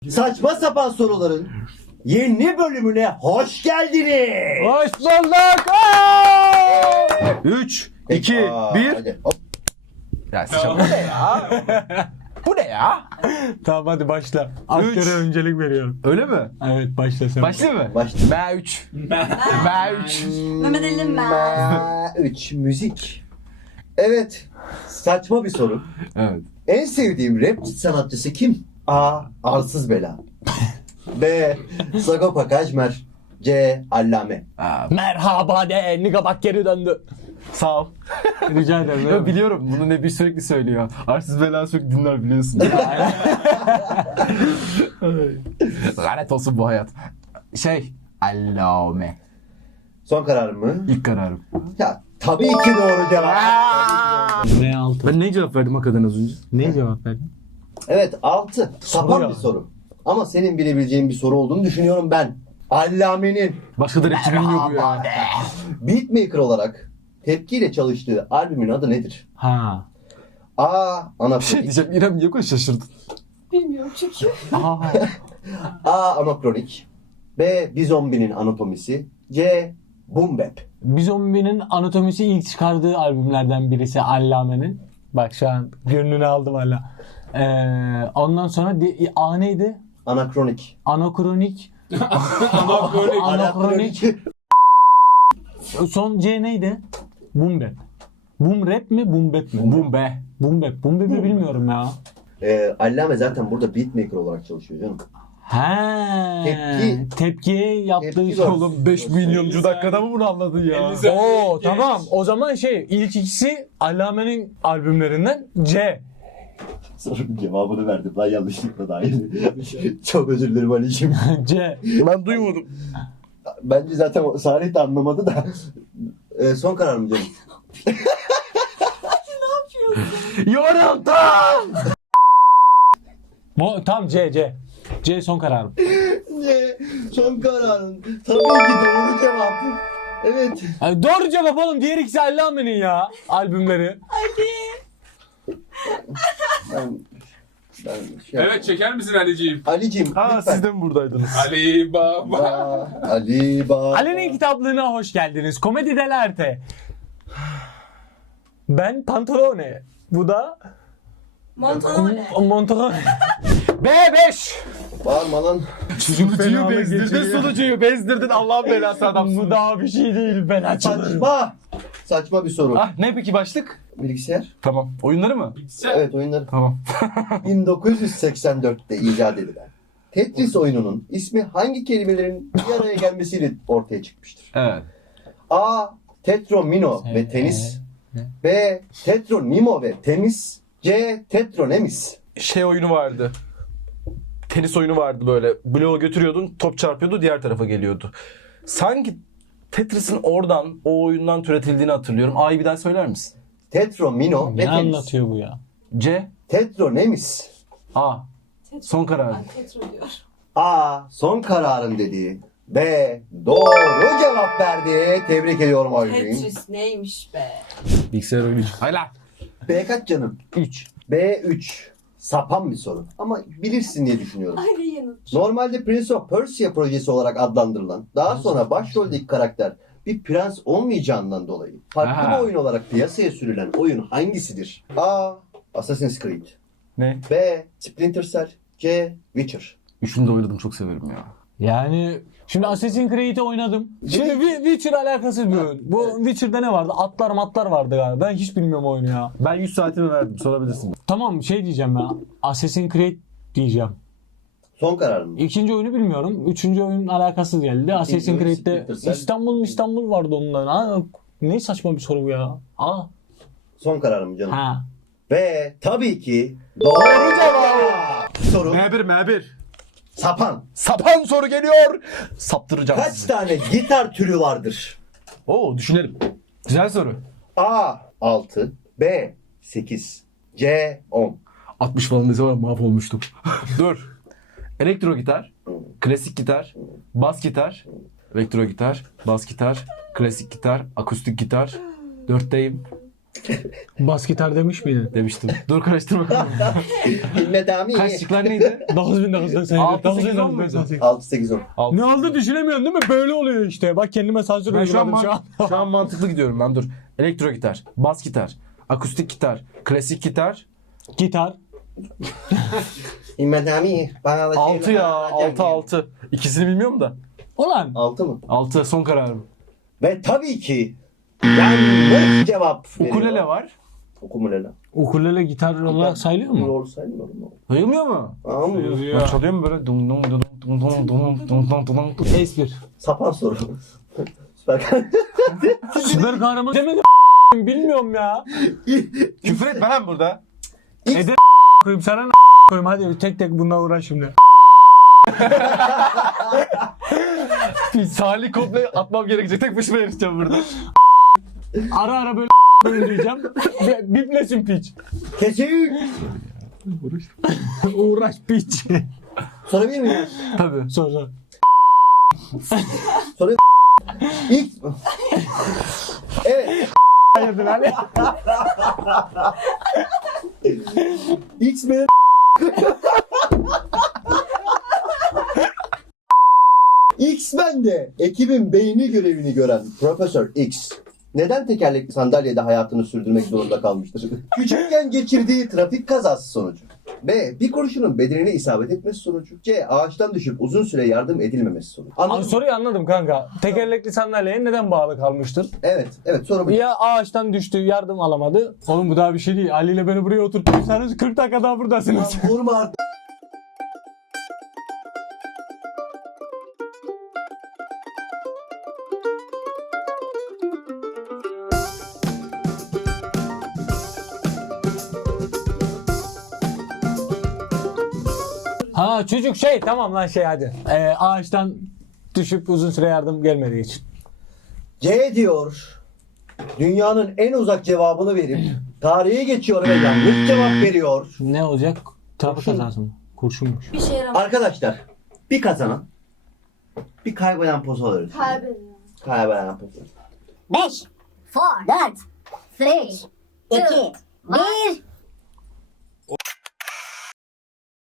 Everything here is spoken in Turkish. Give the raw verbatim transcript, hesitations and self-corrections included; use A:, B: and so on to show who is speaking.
A: Saçma sapan soruların yeni bölümüne hoş geldiniz.
B: Hoş bulduk. üç, iki,
A: Aa,
B: bir.
A: hadi. Hop.
B: Ya sıçan bu ne ya? Bu ne ya?
C: Tamam hadi başla.
B: Üç.
C: Aktöre öncelik veriyorum.
B: Öyle mi?
C: Evet başla sen.
B: Başlayayım mı?
A: Başla.
B: B üç. B üç.
D: Mehmet Ali'nin ben.
A: üç müzik. Evet. Saçma bir soru.
B: Evet.
A: En sevdiğim rap sanatçısı kim? A. Arsız Bela. B. Sagopa Kajmer. C. Allame.
B: Aa,
C: Merhaba de Niga bak geri döndü.
B: sağ ol.
C: Rica ederim.
B: Ya biliyorum bunu ne bir sürekli söylüyor. Arsız bela sürekli dinler biliyorsun. Lanet olsun bu hayat. Şey, Allame.
A: Son kararım mı?
B: İlk kararım.
A: Ya tabii ki doğru cevap.
C: Ne altı?
B: Ben ne cevap verdim hakikaten az önce?
C: Ne cevap verdin?
A: Evet altı. Sapan
C: ya.
A: bir soru. Ama senin bilebileceğin bir soru olduğunu düşünüyorum ben. Allame'nin
B: Başka da rapçi bilmiyor bu ya.
A: beatmaker olarak tepkiyle çalıştığı albümün adı nedir?
C: Ha.
A: A.
B: Bir şey
A: Anakronik.
B: diyeceğim İrem niye böyle şaşırdın?
D: Bilmiyorum çünkü.
C: Aa.
A: A. Anakronik. B. Bir zombinin anatomisi. C. Boom Bap.
C: Bir zombinin anatomisi ilk çıkardığı albümlerden birisi Allame'nin. Bak şu an gönlünü aldım hala. Ee, ondan sonra di- A neydi?
A: Anakronik.
C: Anakronik. Anakronik. Son C neydi? Boom Bap. Boom Rap mi? Boom Bap mi?
B: Bum be.
C: Boom Bap. Boom Bap'i bilmiyorum ya.
A: Ee, Allame zaten burada beatmaker olarak çalışıyor canım.
C: He.
A: Tepki-
C: Tepkiye yaptığı
A: Tepki
C: şey
A: var.
C: oğlum.
B: beş milyoncu dakikada mı bunu anladın ya?
C: Oo tamam. O zaman şey ilk ikisi Allame'nin albümlerinden C.
A: Sorunun cevabını verdim lan yanlışlıkla dahil. Çok özür dilerim Ali'ciğim.
C: C.
B: Ben duymadım.
A: Bence zaten o- Salih de anlamadı da. Ee, son kararım canım.
B: Yoruldum.
C: Mo tam C C. C son kararım.
A: Ne? Son kararın. Tabii ki doğru cevap. Evet.
C: Ay, doğru cevap oğlum. Diğer ikisi Allame'nin ya albümleri.
A: Ben, ben şey
E: Evet çeker misin Ali'ciğim?
A: Ali'ciğim
B: Ha
A: lütfen.
B: siz de mi buradaydınız?
E: Ali Baba.
A: Aa, Ali Baba.
C: Ali'nin kitaplığına hoş geldiniz. Komedi dell'arte. Ben Pantalone. Bu da
D: Montanone.
C: Montalone. B beş.
A: Bağırma lan.
B: Sunucuyu bezdirdin, sunucuyu bezdirdin. Allah'ın belası adamsın.
C: Bu daha bir şey değil. Ben açılırım.
A: Saçma. Saçma bir soru.
B: Ah ne peki başlık?
A: Bilgisayar.
B: Tamam. Oyunları mı?
E: Sen
A: Evet oyunları.
B: Tamam.
A: bin dokuz yüz seksen dörtte icat edilen Tetris oyununun ismi hangi kelimelerin bir araya gelmesiyle ortaya çıkmıştır?
B: Evet.
A: A. Tetromino ve tenis. B. Tetronimo ve tenis. C. Tetronemis.
F: Şey oyunu vardı. Tenis oyunu vardı böyle. Bloğu götürüyordun, top çarpıyordu, diğer tarafa geliyordu. Sanki Tetris'in oradan, o oyundan türetildiğini hatırlıyorum. A'yı bir daha söyler misin?
A: Tetromino ve
C: Ne
A: tenis.
C: anlatıyor bu ya?
B: C.
A: Tetronemis.
B: A. Son karar.
D: Ben Tetro diyor.
A: A. Son kararın dediği. B. Doğru cevap verdi. Tebrik ediyorum oyuncuyu.
D: Tetris neymiş be?
F: Bilgisayar oyunu.
B: Hayla.
A: B kaç canım?
C: üç.
A: B üç. Sapan bir soru. Ama bilirsin diye düşünüyorum.
D: Ali yanıt.
A: Normalde Prince of Persia projesi olarak adlandırılan, daha sonra başroldeki karakter bir prens olmayacağından dolayı farklı
B: Ha.
A: bir oyun olarak piyasaya sürülen oyun hangisidir? A. Assassin's Creed.
B: Ne?
A: B. Splinter Cell. C. Witcher.
B: Üçünü de oynadım, çok severim ya.
C: Yani şimdi Assassin's Creed'i oynadım. Şimdi Wi- Witcher alakasız bir oyun. Bu Witcher'da ne vardı? Atlar matlar vardı galiba. Ben hiç bilmiyorum oyunu ya.
B: Ben yüz saatimi verdim, sorabilirsin.
C: Tamam şey diyeceğim ya. Assassin's Creed diyeceğim.
A: Son kararım.
C: İkinci oyunu bilmiyorum. Üçüncü oyun alakasız geldi. Assassin's
A: oyun
C: Creed'de
A: Splinter Cell.
C: İstanbul İstanbul vardı ondan. Ha, ne saçma bir soru bu ya. Aa.
A: Son kararım canım.
C: Ha.
A: Ve tabii ki doğru cevap. Soru
B: M bir M bir.
A: sapan.
F: Sapan soru geliyor. Saptıracağım
A: Kaç
F: sizi.
A: tane gitar türü vardır?
F: Oo düşünelim.
B: Güzel soru.
A: A. altı. B. sekiz. C. on.
B: altmış falan ne zaman mahvolmuştum.
F: Dur.
B: Elektro gitar, klasik gitar, bas gitar, elektro gitar, bas gitar, klasik gitar, akustik gitar. Dörtteyim.
C: Bas gitar demiş miydi?
F: Demiştim. Dur karıştırma.
A: Himmet abi.
F: Kaç şıklar neydi?
C: dokuz bin dokuz yüz doksan
F: Altı,
C: dokuz bin
F: sekiz, on
C: dokuz yüz
F: muydu?
C: doksan sekiz.
A: altı sekiz on.
F: Altı.
C: Ne oldu düşünemiyorsun değil mi? Böyle oluyor işte. Bak kendime sansür
F: Ben şu an,
C: uyguladım şu an.
F: man- şu an mantıklı gidiyorum ben dur. Elektro gitar, bas gitar, akustik gitar, klasik gitar.
C: Gitar.
A: Himmet abi. Bana da şey
F: altı ya. altı altı. İkisini bilmiyorum da.
C: Ulan.
A: altı mı?
F: altı son kararım.
A: Ve tabii ki yanlış cevap.
F: Ukulele
A: veriyor.
F: var.
A: Ukulele.
C: Ukulele gitar olarak sayılıyor mu?
A: Doğru sayılmıyor mu?
F: Sayılmıyor mu?
A: Tamam mı?
F: Ben çalıyorum böyle dum dum dum dum dum dum dum dum dum dum.
C: Espri.
A: Sapan soru. Süper.
C: Süper kahraman demedim bilmiyorum ya.
F: Küfür etme lan burada.
C: Ede koyayım sana ne koyayım hadi tek tek bununla uğraş şimdi.
F: Salih komple atmam gerekecek. Tek başıma yarışacağım burada.
C: Ara ara böyle koyayım diyeceğim. Bi- Biplesin piç.
A: Kesin.
C: Uğraş piç.
A: Sorabilir miyim?
F: Tabii.
C: Sor sor.
A: Soru. İlk. Evet.
C: Hayırdır hani?
A: X-Men. X-Men'de ekibin beyni görevini gören Profesör X neden tekerlekli sandalyede hayatını sürdürmek zorunda kalmıştır? Küçükken geçirdiği trafik kazası sonucu. B. Bir kurşunun bedenine isabet etmesi sonucu. C. Ağaçtan düşüp uzun süre yardım edilmemesi sonucu.
C: Abi
A: Anladın mı?
C: soruyu anladım kanka. Tekerlekli sandalyeye neden bağlı kalmıştır?
A: Evet, evet soru bu.
C: Ya ağaçtan düştü, yardım alamadı. Oğlum bu daha bir şey değil. Ali ile beni buraya oturtursanız kırk dakika daha buradasınız.
A: Vurma artık.
C: Ha çocuk şey tamam lan şey hadi. Ee, ağaçtan düşüp uzun süre yardım gelmediği için.
A: C diyor. Dünyanın en uzak cevabını verip tarihe geçiyor ve yanlış cevap veriyor.
C: Ne olacak? Trafik
A: Kurşun.
C: kazası mı? Kurşunmuş.
D: Bir şey yaramaz.
A: Arkadaşlar bir kazanan bir kaybeden poz alırız.
D: Kaybediyor.
A: Kaybeden poz.
G: beş, dört, üç, iki, bir.